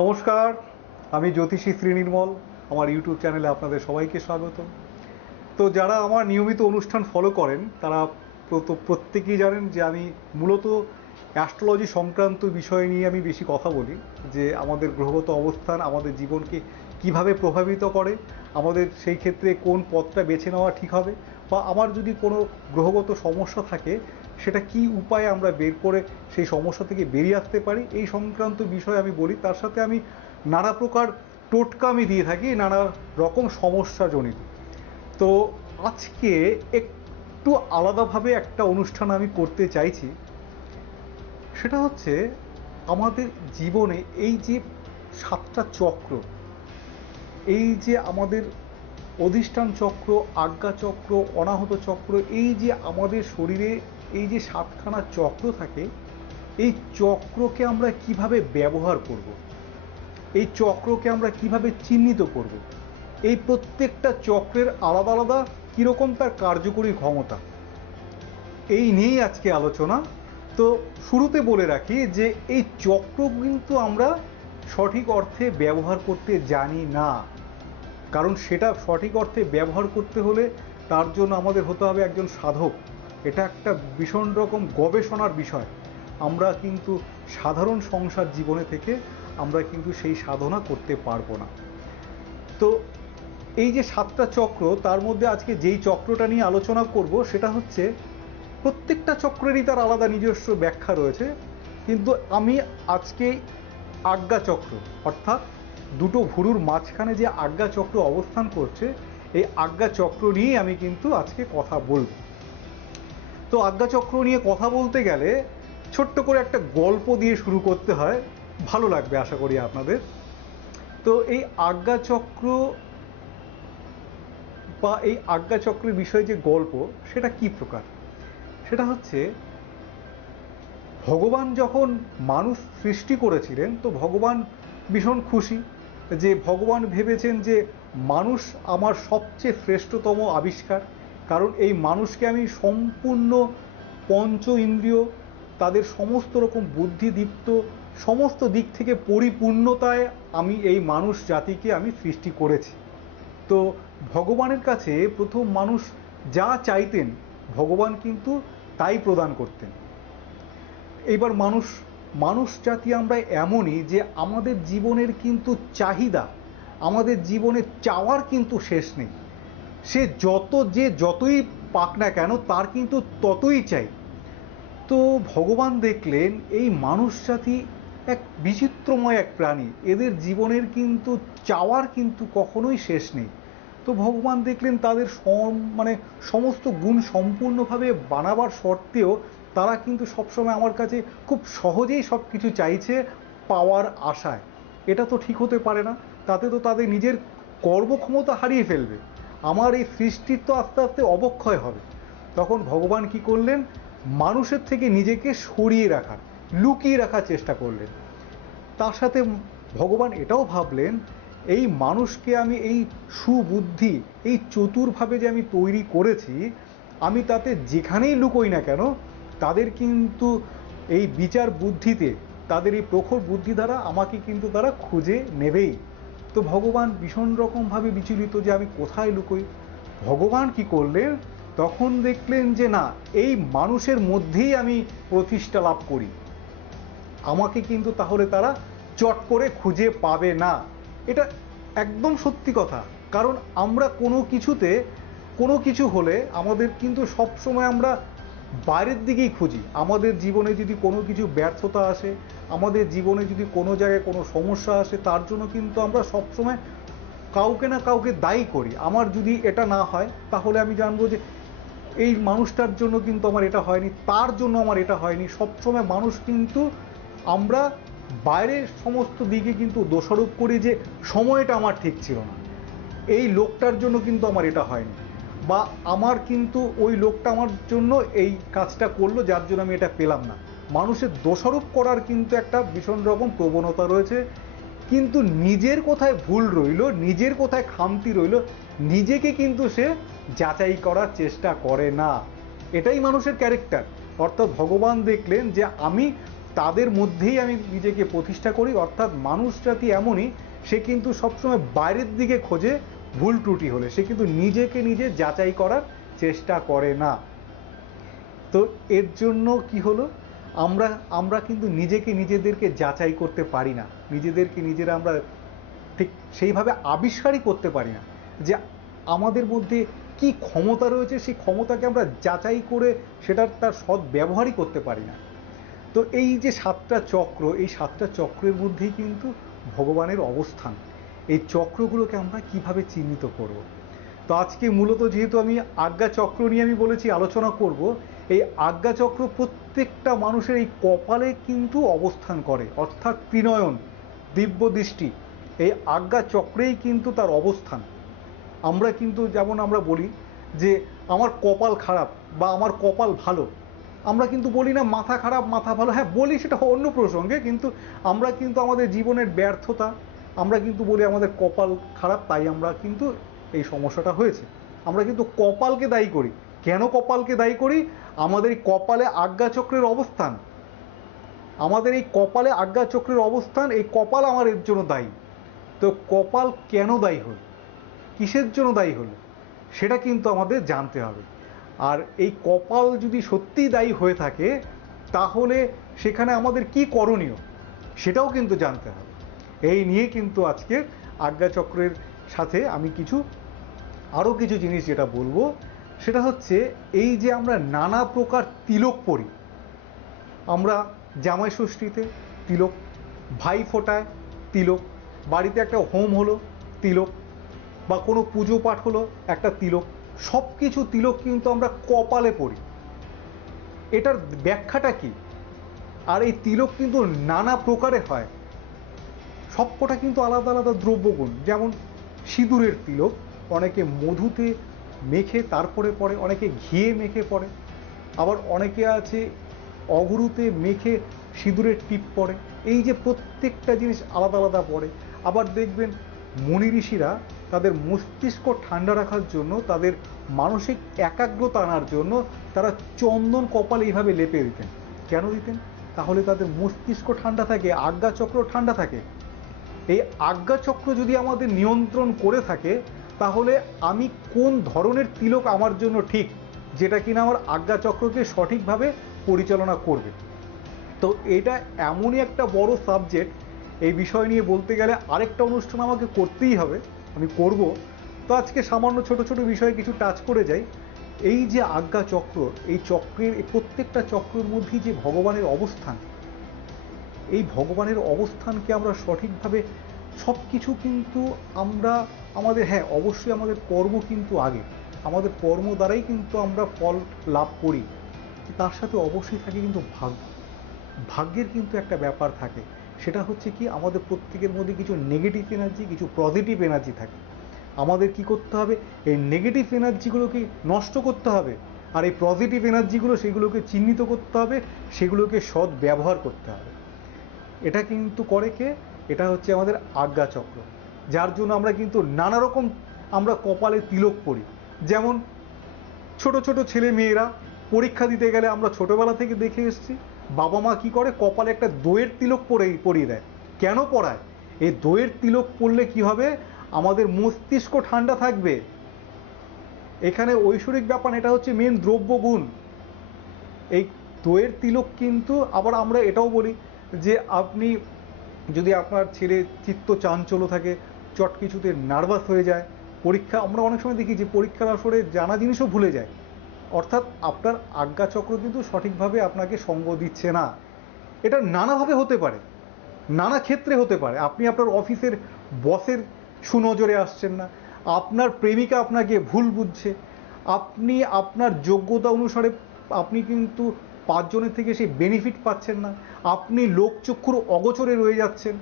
নমস্কার, আমি জ্যোতিষী শ্রীনির্মল। আমার ইউটিউব চ্যানেলে আপনাদের সবাইকে স্বাগত। তো যারা আমার নিয়মিত অনুষ্ঠান ফলো করেন তারা প্রত্যেকেই জানেন যে আমি মূলত অ্যাস্ট্রোলজি সংক্রান্ত বিষয় নিয়ে আমি বেশি কথা বলি, যে আমাদের গ্রহগত অবস্থান আমাদের জীবনকে কিভাবে প্রভাবিত করে, আমাদের সেই ক্ষেত্রে কোন পথটা বেছে নেওয়া ঠিক হবে, বা আমার যদি কোনো গ্রহগত সমস্যা থাকে সেটা কি উপায়ে আমরা বের করে সেই সমস্যা থেকে বেরিয়ে আসতে পারি, এই সংক্রান্ত বিষয় আমি বলি। তার সাথে আমি নানা প্রকার টোটকা আমি দিয়ে থাকি, নানা রকম সমস্যাজনিত। তো আজকে একটু আলাদাভাবে একটা অনুষ্ঠান আমি করতে চাইছি। সেটা হচ্ছে আমাদের জীবনে এই যে 7টা চক্র, এই যে আমাদের অধিষ্ঠান চক্র, আজ্ঞা চক্র, অনাহত চক্র, এই যে আমাদের শরীরে এই যে 7খানা চক্র থাকে, এই চক্রকে আমরা কিভাবে ব্যবহার করব, এই চক্রকে আমরা কিভাবে চিহ্নিত করব, এই প্রত্যেকটা চক্রের আলাদা আলাদা কীরকম তার কার্যকরী ক্ষমতা, এই নিয়েই আজকে আলোচনা। তো শুরুতে বলে রাখি যে এই চক্র কিন্তু আমরা সঠিক অর্থে ব্যবহার করতে জানি না। কারণ সেটা সঠিক অর্থে ব্যবহার করতে হলে তার জন্য আমাদের হতে হবে একজন সাধক। এটা একটা ভীষণ রকম গবেষণার বিষয়। আমরা কিন্তু সাধারণ সংসার জীবনে থেকে আমরা কিন্তু সেই সাধনা করতে পারবো না। তো এই যে 7টা চক্র, তার মধ্যে আজকে যেই চক্রটা নিয়ে আলোচনা করব সেটা হচ্ছে, প্রত্যেকটা চক্রেরই তার আলাদা নিজস্ব ব্যাখ্যা রয়েছে, কিন্তু আমি আজকে আজ্ঞা চক্র, অর্থাৎ দুটো ভুরুর মাঝখানে যে আজ্ঞা চক্র অবস্থান করছে, এই আজ্ঞা চক্র নিয়ে আমি কিন্তু আজকে কথা বলব। তো আজ্ঞা চক্র নিয়ে কথা বলতে গেলে ছোট্ট করে একটা গল্প দিয়ে শুরু করতে হয়, ভালো লাগবে আশা করি আপনাদের। তো এই আজ্ঞা চক্র বা এই আজ্ঞা চক্রের বিষয়ে যে গল্প, সেটা কি প্রকার? সেটা হচ্ছে, ভগবান যখন মানুষ সৃষ্টি করেছিলেন, তো ভগবান ভীষণ খুশি, যে ভগবান ভেবেছেন যে মানুষ আমার সবচেয়ে শ্রেষ্ঠতম আবিষ্কার। কারণ এই মানুষকে আমি সম্পূর্ণ পঞ্চ ইন্দ্রিয়, তাদের সমস্ত রকম বুদ্ধিদীপ্ত, সমস্ত দিক থেকে পরিপূর্ণতায় আমি এই মানুষ জাতিকে আমি সৃষ্টি করেছি। তো ভগবানের কাছে প্রথম মানুষ যা চাইতেন, ভগবান কিন্তু তাই প্রদান করতেন। এইবার মানুষ জাতি আমরা এমনই যে আমাদের জীবনের কিন্তু চাহিদা, আমাদের জীবনে চাওয়ার কিন্তু শেষ নেই। সে যতই পাক না কেন, তার কিন্তু ততই চাই। তো ভগবান দেখলেন এই মানুষ জাতি এক বিচিত্রময় এক প্রাণী, এদের জীবনের কিন্তু চাওয়ার কিন্তু কখনোই শেষ নেই। তো ভগবান দেখলেন তাদের সমস্ত গুণ সম্পূর্ণভাবে বানাবার সত্ত্বেও তারা কিন্তু সবসময় আমার কাছে খুব সহজেই সব কিছু চাইছে পাওয়ার আশায়। এটা তো ঠিক হতে পারে না, তাতে তো তাদের নিজের কর্মক্ষমতা হারিয়ে ফেলবে, আমার এই সৃষ্টির তো আস্তে আস্তে অবক্ষয় হবে। তখন ভগবান কি করলেন, মানুষের থেকে নিজেকে সরিয়ে রাখার, লুকিয়ে রাখার চেষ্টা করলেন। তার সাথে ভগবান এটাও ভাবলেন, এই মানুষকে আমি এই সুবুদ্ধি, এই চতুরভাবে যে আমি তৈরি করেছি, আমি তাতে যেখানেই লুকোই না কেন, তাদের কিন্তু এই বিচার বুদ্ধিতে, তাদের এই প্রখর বুদ্ধি দ্বারা আমাকে কিন্তু তারা খুঁজে নেবেই। তো ভগবান ভীষণ রকমভাবে বিচলিত যে আমি কোথায় লুকোই। ভগবান কি করলেন, তখন দেখলেন যে না, এই মানুষের মধ্যেই আমি প্রতিষ্ঠা লাভ করি, আমাকে কিন্তু তাহলে তারা চট করে খুঁজে পাবে না। এটা একদম সত্যি কথা। কারণ আমরা কোনো কিছু হলে আমাদের কিন্তু সবসময় আমরা বাইরের দিকেই খুঁজি। আমাদের জীবনে যদি কোনো কিছু ব্যর্থতা আসে, আমাদের জীবনে যদি কোনো জায়গায় কোনো সমস্যা আসে, তার জন্য কিন্তু আমরা সবসময় কাউকে না কাউকে দায়ী করি। আমার যদি এটা না হয়, তাহলে আমি জানবো যে এই মানুষটার জন্য কিন্তু আমার এটা হয়নি, তার জন্য আমার এটা হয়নি। সবসময় মানুষ কিন্তু আমরা বাইরের সমস্ত দিকে কিন্তু দোষারোপ করি যে সময়টা আমার ঠিক ছিল না, এই লোকটার জন্য কিন্তু আমার এটা হয়নি, বা আমার কিন্তু ওই লোকটা আমার জন্য এই কাজটা করলো যার জন্য আমি এটা পেলাম না। মানুষের দোষারোপ করার কিন্তু একটা ভীষণ রকম প্রবণতা রয়েছে, কিন্তু নিজের কোথায় ভুল রইল, নিজের কোথায় খামতি রইল, নিজেকে কিন্তু সে যাচাই করার চেষ্টা করে না। এটাই মানুষের ক্যারেক্টার। অর্থাৎ ভগবান দেখলেন যে আমি তাদের মধ্যেই আমি নিজেকে প্রতিষ্ঠা করি। অর্থাৎ মানুষ জাতি এমনই, সে কিন্তু সবসময় বাইরের দিকে খোঁজে ভুল ত্রুটি হলে, সে কিন্তু নিজেকে নিজে যাচাই করার চেষ্টা করে না। তো এর জন্য কি হলো, আমরা কিন্তু নিজেকে নিজেদেরকে যাচাই করতে পারি না, নিজেদেরকে নিজেরা আমরা ঠিক সেইভাবে আবিষ্কারই করতে পারি না যে আমাদের মধ্যে কি ক্ষমতা রয়েছে, সেই ক্ষমতাকে আমরা যাচাই করে তার সৎ ব্যবহারই করতে পারি না। তো এই যে 7টা চক্র, এই 7টা চক্রের মধ্যেই কিন্তু ভগবানের অবস্থান। এই চক্রগুলোকে আমরা কিভাবে চিহ্নিত করব। তো আজকে মূলত যেহেতু আমি আজ্ঞা চক্র নিয়ে আমি বলেছি আলোচনা করব, এই আজ্ঞা চক্র প্রত্যেকটা মানুষের এই কপালে কিন্তু অবস্থান করে, অর্থাৎ ত্রিনয়ন, দিব্য দৃষ্টি, এই আজ্ঞা চক্রেই কিন্তু তার অবস্থান। আমরা কিন্তু যেমন আমরা বলি যে আমার কপাল খারাপ বা আমার কপাল ভালো, আমরা কিন্তু বলি না মাথা খারাপ মাথা ভালো, হ্যাঁ বলি, সেটা অন্য প্রসঙ্গে, কিন্তু আমরা কিন্তু আমাদের জীবনের ব্যর্থতা, আমরা কিন্তু বলি আমাদের কপাল খারাপ, তাই আমরা কিন্তু এই সমস্যাটা হয়েছে। আমরা কিন্তু কপালকে দায়ী করি। কেন কপালকে দায়ী করি? আমাদের এই কপালে আজ্ঞা চক্রের অবস্থান, আমাদের এই কপালে আজ্ঞা চক্রের অবস্থান, এই কপাল আমার এর জন্য দায়ী। তো কপাল কেন দায়ী হল, কিসের জন্য দায়ী হল, সেটা কিন্তু আমাদের জানতে হবে। আর এই কপাল যদি সত্যিই দায়ী হয়ে থাকে, তাহলে সেখানে আমাদের কি করণীয় সেটাও কিন্তু জানতে হবে। এই নিয়ে কিন্তু আজকের আজ্ঞাচক্রের সাথে আমি আরও কিছু জিনিস যেটা বলবো, সেটা হচ্ছে এই যে আমরা নানা প্রকার তিলক পরি, আমরা জামাই ষষ্ঠীতে তিলক, ভাই ফোঁটায় তিলক, বাড়িতে একটা হোম হলো তিলক, বা কোনো পুজো পাঠ হলো একটা তিলক, সব কিছু তিলক কিন্তু আমরা কপালে পড়ি। এটার ব্যাখ্যাটা কি? আর এই তিলক কিন্তু নানা প্রকারে হয়, সবকটা কিন্তু আলাদা আলাদা দ্রব্যগুণ। যেমন সিঁদুরের তিলক, অনেকে মধুতে মেখে তারপরে পরে, অনেকে ঘিয়ে মেখে পরে, আবার অনেকে আছে অগুরুতে মেখে সিঁদুরের টিপ পরে। এই যে প্রত্যেকটা জিনিস আলাদা আলাদা পড়ে। আবার দেখবেন মুনি ঋষিরা তাদের মস্তিষ্ক ঠান্ডা রাখার জন্য, তাদের মানসিক একাগ্রতা আনার জন্য তারা চন্দন কপালে এইভাবে লেপে দিতেন। কেন দিতেন? তাহলে তাদের মস্তিষ্ক ঠান্ডা থাকে, আজ্ঞাচক্র ঠান্ডা থাকে। এই আজ্ঞাচক্র যদি আমাদের নিয়ন্ত্রণ করে থাকে, তাহলে আমি কোন ধরনের তিলক আমার জন্য ঠিক, যেটা কিনা আমার আজ্ঞাচক্রকে সঠিকভাবে পরিচালনা করবে। তো এটা এমনই একটা বড় সাবজেক্ট, এই বিষয় নিয়ে বলতে গেলে আরেকটা অনুষ্ঠান আমাকে করতেই হবে, আমি করব। তো আজকে সামান্য ছোট ছোট বিষয়ে কিছু টাচ করে যাই। এই যে আজ্ঞা চক্র, এই চক্রের প্রত্যেকটা চক্রের মধ্যেই যে ভগবানের অবস্থান, এই ভগবানের অবস্থানকে আমরা সঠিকভাবে সব কিছু কিন্তু আমরা আমাদের, হ্যাঁ অবশ্যই আমাদের কর্ম কিন্তু আগে, আমাদের কর্ম দ্বারাই কিন্তু আমরা ফল লাভ করি, তার সাথে অবশ্যই থাকে কিন্তু ভাগ্য। ভাগ্যের কিন্তু একটা ব্যাপার থাকে, সেটা হচ্ছে কি আমাদের প্রত্যেকের মধ্যে কিছু নেগেটিভ এনার্জি, কিছু পজিটিভ এনার্জি থাকে। আমাদের কি করতে হবে? এই নেগেটিভ এনার্জিগুলোকে নষ্ট করতে হবে, আর এই পজিটিভ এনার্জিগুলো সেগুলোকে চিহ্নিত করতে হবে, সেগুলোকে সৎ ব্যবহার করতে হবে। এটা কিন্তু করে কে? এটা হচ্ছে আমাদের আজ্ঞাচক্র, যার জন্য আমরা কিন্তু নানা রকম আমরা কপালে তিলক পরি। যেমন ছোট ছোট ছেলে মেয়েরা পরীক্ষা দিতে গেলে আমরা ছোটবেলা থেকে দেখে এসেছি, বাবা মা কি করে, কপালে একটা দইয়ের তিলক পরিয়ে দেয়। কেন পরায়? এই দইয়ের তিলক পরলে কি হবে? আমাদের মস্তিষ্ক ঠান্ডা থাকবে। এখানে ঐশ্বরিক ব্যাপার, এটা হচ্ছে মেন দ্রব্যগুণ। এই দইয়ের তিলক কিন্তু আবার আমরা এটাও বলি যে আপনি যদি আপনার ছেলে চিত্ত চাঞ্চল্য থাকে, চট কিছুতে নার্ভাস হয়ে যায়, পরীক্ষা, আমরা অনেক সময় দেখি যে পরীক্ষার আসরে জানা জিনিসও ভুলে যায়, অর্থাৎ আপনার আজ্ঞাচক্র কিন্তু সঠিকভাবে আপনাকে সঙ্গ দিচ্ছে না। এটা নানাভাবে হতে পারে, নানা ক্ষেত্রে হতে পারে। আপনি আপনার অফিসের বসের সুনজরে আসছেন না, আপনার প্রেমিকা আপনাকে ভুল বুঝছে, আপনি আপনার যোগ্যতা অনুসারে আপনি কিন্তু 5 জনের থেকে সেই বেনিফিট পাচ্ছেন না, আপনি লোকচক্ষুর অগোচরে রয়ে যাচ্ছেন।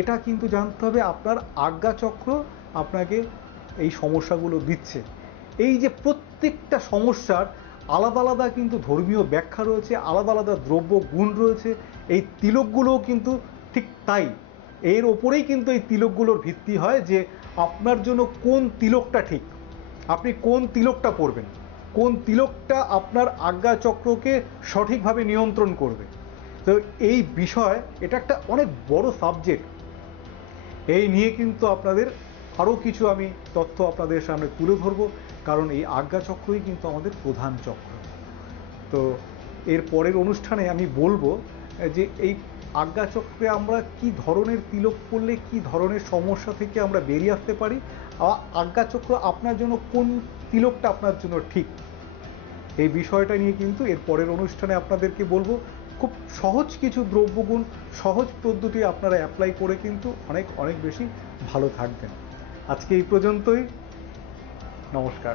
এটা কিন্তু জানতে হবে আপনার আজ্ঞাচক্র আপনাকে এই সমস্যাগুলো দিচ্ছে। এই যে প্রত্যেকটা সমস্যার আলাদা আলাদা কিন্তু ধর্মীয় ব্যাখ্যা রয়েছে, আলাদা আলাদা দ্রব্য গুণ রয়েছে। এই তিলকগুলোও কিন্তু ঠিক তাই, এর ওপরেই কিন্তু এই তিলকগুলোর ভিত্তি হয় যে আপনার জন্য কোন তিলকটা ঠিক, আপনি কোন তিলকটা পরবেন, কোন তিলকটা আপনার আজ্ঞাচক্রকে সঠিকভাবে নিয়ন্ত্রণ করবে। তো তো এই বিষয় এটা একটা অনেক বড় সাবজেক্ট, এই নিয়ে কিন্তু আপনাদের আরও কিছু আমি তথ্য আপনাদের সামনে তুলে ধরবো, কারণ এই আজ্ঞাচক্রই কিন্তু আমাদের প্রধান চক্র। তো এর পরের অনুষ্ঠানে আমি বলবো যে এই আজ্ঞাচক্রে আমরা কি ধরনের তিলক করলে কি ধরনের সমস্যা থেকে আমরা বেরিয়ে আসতে পারি, আর আজ্ঞাচক্র আপনার জন্য কোন তিলকটা আপনার জন্য ঠিক, এই বিষয়টা নিয়ে কিন্তু এর পরের অনুষ্ঠানে আপনাদেরকে বলবো। খুব সহজ কিছু দ্রব্যগুণ, সহজ পদ্ধতি আপনারা অ্যাপ্লাই করে কিন্তু অনেক অনেক বেশি ভালো থাকবেন। আজকে এই পর্যন্তই, নমস্কার।